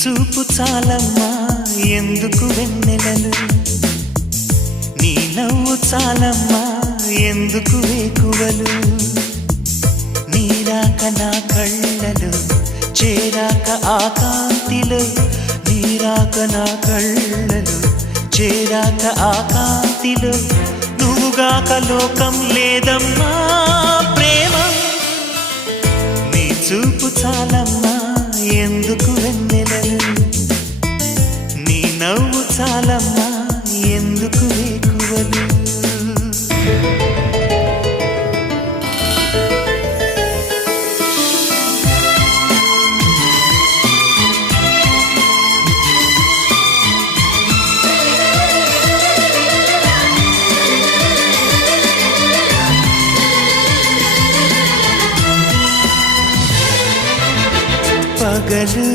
చూపు చాలమ్మా ఎందుకు వెన్నెలలు, నీ నవ్వు చాలమ్మా ఎందుకు వేకువలు, నీరాక నా కళ్ళలు చేరాక ఆ కాంతిలో, నీరాక నా కళ్ళలు చేరాక ఆ కాంతిలో, నువ్వుగాక లోకం లేదమ్మా ప్రేమ. నీ చూపు చాలమ్మా ఎందుకు వెన్నెలలు, నీ నవ్వు చాలమ్మా ఎందుకు వేకువలు. పగలు